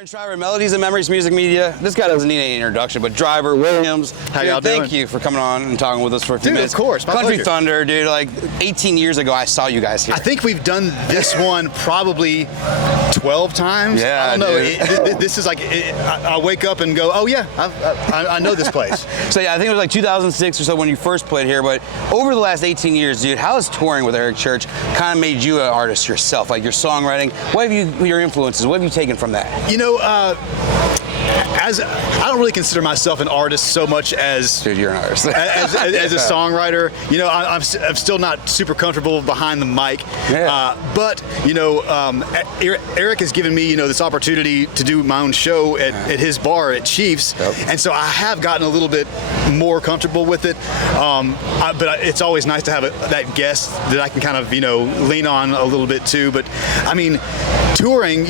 Aaron Shriver, Melodies and Memories Music Media. This guy doesn't need any introduction, but Driver Williams. How y'all doing? Thank you for coming on and talking with us for a few minutes. Of course, my Country pleasure. Thunder, dude. Like 18 years ago, I saw you guys here. I think we've done this one probably 12 times. Yeah, I don't know. dude. This is like, I wake up and go, oh yeah, I know this place. So yeah, I think it was like 2006 or so when you first played here. But over the last 18 years, dude, how has touring with Eric Church kind of made you an artist yourself? Like your songwriting, what have your influences? What have you taken from that? You know, as I don't really consider myself an artist so much as Dude, you're an artist. as a songwriter. You know, I'm still not super comfortable behind the mic. Yeah. But you know, Eric has given me, you know, this opportunity to do my own show at his bar at Chiefs, and so I have gotten a little bit more comfortable with it. But it's always nice to have that guest that I can kind of, you know, lean on a little bit too. But I mean, touring,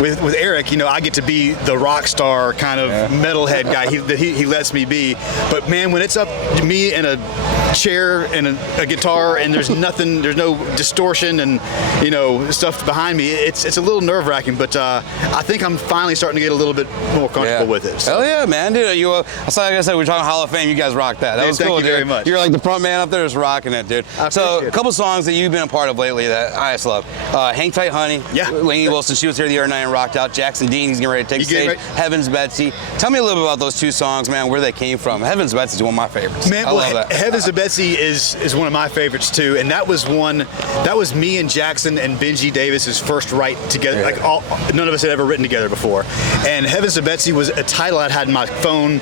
with Eric, you know, I get to be the rock star kind of metalhead guy that he lets me be. But man, when it's up to me and a chair and a guitar and there's nothing, there's no distortion and, you know, stuff behind me, it's a little nerve-wracking. But I think I'm finally starting to get a little bit more comfortable with it. So. Hell yeah, man, dude. Like I said, we're talking Hall of Fame. You guys rocked that. That was cool, dude. Thank you very much. You're like the front man up there, just rocking it, dude. So a couple songs that you've been a part of lately that I just love. Hang Tight Honey. Yeah. Lainey Wilson, she was here the other night and rocked out. Jackson Dean, he's getting ready to take the stage. Heaven's Betsy. Tell me a little bit about those two songs, man, where they came from. Heaven's Betsy is one of my favorites. Man, I love that. Heaven's Betsy is one of my favorites too, and that was me and Jackson and Benji Davis's first write together. Yeah. Like none of us had ever written together before, and Heaven's Betsy was a title I'd had in my phone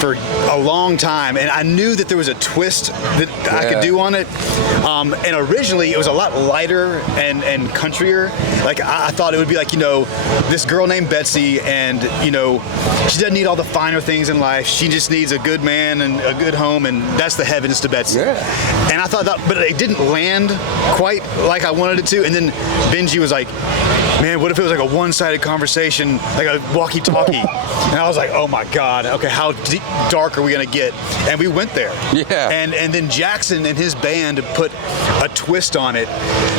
for a long time, and I knew that there was a twist that I could do on it. And originally it was a lot lighter and countryer. Like I thought it would be like, you know, this girl named Betsy, and you know, she doesn't need all the finer things in life. She just needs a good man and a good home, and that's the heavens to Betsy. Yeah. And I thought that, but it didn't land quite like I wanted it to. And then Benji was like, man, what if it was like a one-sided conversation, like a walkie-talkie? And I was like, oh my God, okay, how dark are we gonna get? And we went there. Yeah. And then Jackson and his band put a twist on it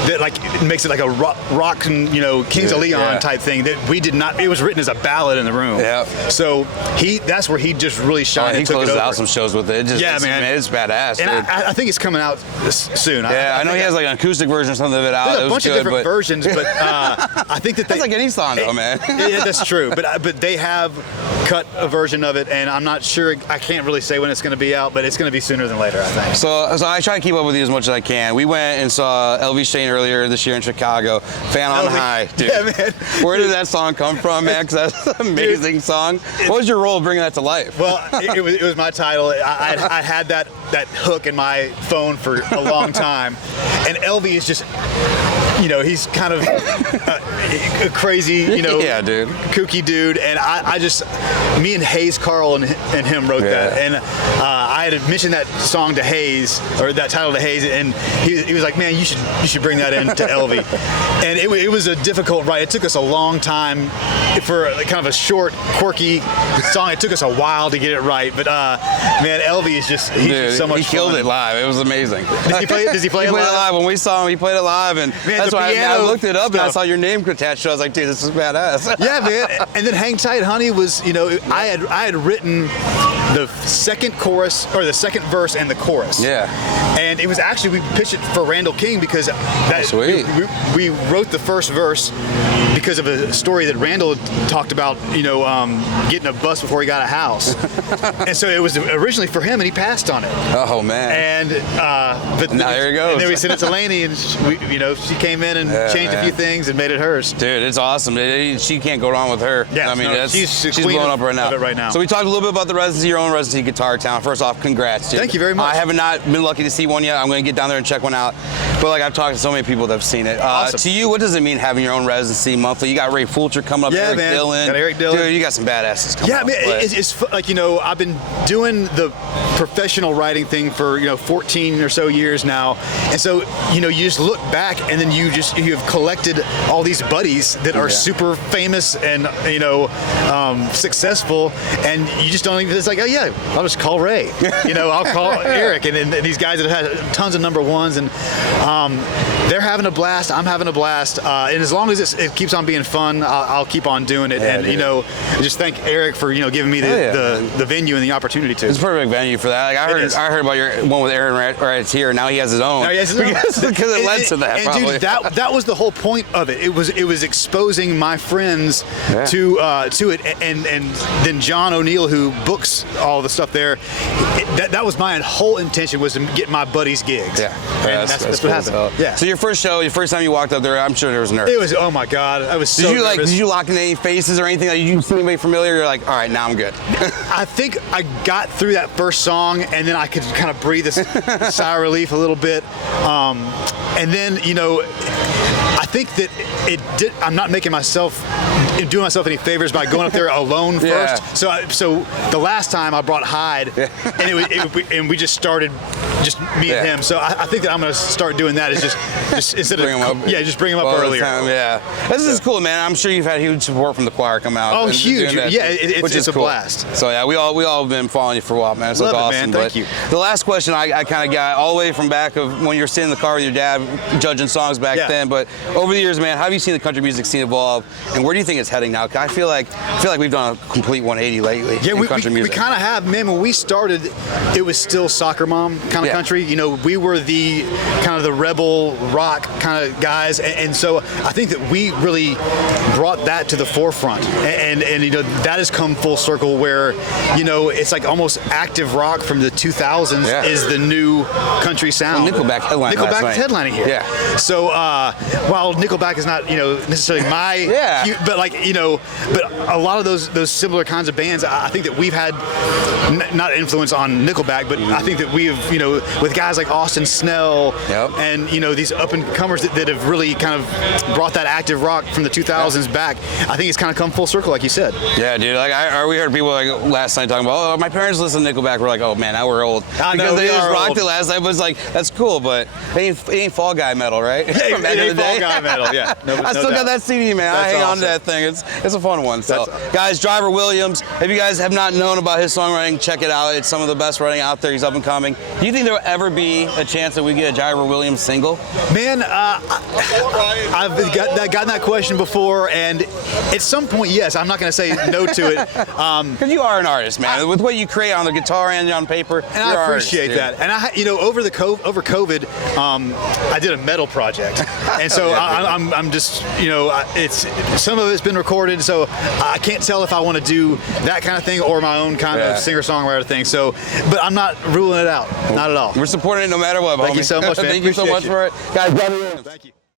that like makes it like a rock and, you know, Kings of Leon type thing that we did not. It was written as a ballad in the room. Yeah. So that's where he just really shined. He closes out some shows with it. Man, it's badass. And I think it's coming out soon. Yeah, I know he has like an acoustic version or something of it out. There's a bunch of different versions, but I think that that's like any song, though, man. Yeah, that's true. But they have cut a version of it, and I'm not sure. I can't really say when it's going to be out, but it's going to be sooner than later, I think. So I try to keep up with you as much as I can. We went and saw LV Shane earlier this year in Chicago. Fan on High, dude. Yeah, man. Where did that song come from, man? 'Cause that's an amazing song. What was your role of bringing that to life? Well, it was my title. I had that hook in my phone for a long time, and LV is just, you know, he's kind of a crazy, you know, dude, kooky dude, and I just, me and Hayes Carl and him wrote that, and I had mentioned that song to Hayes, or that title to Hayes, and he was like, man, you should bring that into LV, and it was a difficult write. It took us a long time for kind of a short, quirky song. It took us a while to get it right, but man, LV is just just so much fun. He killed it live. It was amazing. Does he play it live? When we saw him, he played it live, and man, that's why I looked it up stuff. And I saw your name attached to it. I was like, dude, this is badass. Yeah, man. And then Hang Tight Honey was, you know, I had written the second chorus, or the second verse and the chorus. Yeah. And it was actually, we pitched it for Randall King because we wrote the first verse because of a story that Randall talked about, you know, getting a bus before he got a house. And so it was originally for him, and he passed on it. Oh, man. And but now here he goes. And then we sent it to Lainey, and she came in and changed a few things and made it hers. Dude, it's awesome. She can't go wrong with her. Yeah, I mean, she's blowing up right now. So we talked a little bit about the residency, your own residency, Guitar Town. First off, congrats, dude. Thank you very much. I have not been lucky to see one yet. I'm going to get down there and check one out. But like I've talked to so many people that have seen it. Awesome. To you, what does it mean having your own residency monthly? You got Ray Fulcher coming up, Eric Dillon. Got Eric Dillon. Dude, you got some badasses coming up. Yeah, I mean, it's like, you know, I've been doing the professional writing thing for, you know, 14 or so years now. And so, you know, you just look back and then you have collected all these buddies that are super famous and, you know, successful, and you just don't even, it's like, oh yeah, I'll just call Ray. You know, I'll call Eric and these guys that have had tons of number ones, and they're having a blast. I'm having a blast. And as long as it keeps on on being fun, I'll keep on doing it. Yeah, and dude. you know, just thank Eric for giving me the venue and the opportunity to. It's a perfect venue for that. Like I heard about your one with Aaron right here. Now he has his own. Now he has his own. because it led to that. And probably. dude, that was the whole point of it. It was exposing my friends to it, and then John O'Neill, who books all the stuff there. That was my whole intention, was to get my buddies gigs. Yeah, and that's what happened. Yeah. So your first show, your first time you walked up there, I'm sure there was nerves. It was, oh my God, I was so nervous. Did you lock in any faces or anything? Like, did you see anybody familiar? You're like, all right, now I'm good. I think I got through that first song, and then I could kind of breathe a sigh of relief a little bit. And then, I think that I'm not making doing myself any favors by going up there alone first. So the last time I brought Hyde, and we just started, just me and him. So I think that I'm going to start doing that. Is just instead bring him up. Just bring him up earlier. This is cool, man. I'm sure you've had huge support from the choir come out. Oh, huge! Yeah, which is a cool. blast. So yeah, we all have been following you for a while, man. So it's Love it, awesome. man. Thank you. The last question I kind of got all the way from back of when you were sitting in the car with your dad judging songs back then. But over the years, man, how have you seen the country music scene evolve, and where do you think it's heading now? 'Cause I feel like we've done a complete 180 lately. Yeah, in country music. We kind of have, man. When we started, it was still soccer mom kind of country. We were the kind of the rebel rock kind of guys, and so I think that we really brought that to the forefront, and that has come full circle where it's like almost active rock from the 2000s is the new country sound. Well, Nickelback headlining Nickelback is headlining here. Yeah. So while Nickelback is not necessarily my but but a lot of those similar kinds of bands, I think that we've had not influence on Nickelback, but I think that we've with guys like Austin Snell and these up and comers that have really kind of brought that active rock from the 2000s back. I think it's kind of come full circle, like you said. Yeah, dude. Like we heard people like last night talking about, my parents listen to Nickelback. We're like, oh man, now we're old. I know, because they just are rocked old. it last night. But it's like, that's cool, but it ain't Fall Guy metal, right? Yeah, From back in the day. Fall Guy metal. Yeah. I still got that CD, man. I hang on to that thing. It's a fun one. So, guys, Driver Williams, if you guys have not known about his songwriting, check it out. It's some of the best writing out there. He's up and coming. Do you think there will ever be a chance that we get a Driver Williams single? Man, I've gotten that question before, and at some point, yes. I'm not going to say no to it. Because you are an artist, man. With what you create on the guitar and on paper, and I appreciate that. And over COVID, I did a metal project, and so I'm just it's some of it's been recorded, so I can't tell if I want to do that kind of thing or my own kind of singer-songwriter thing. So, but I'm not ruling it out, not at all. We're supporting it no matter what. Thank you so much, man. Thank you so much for it, guys. Thank you.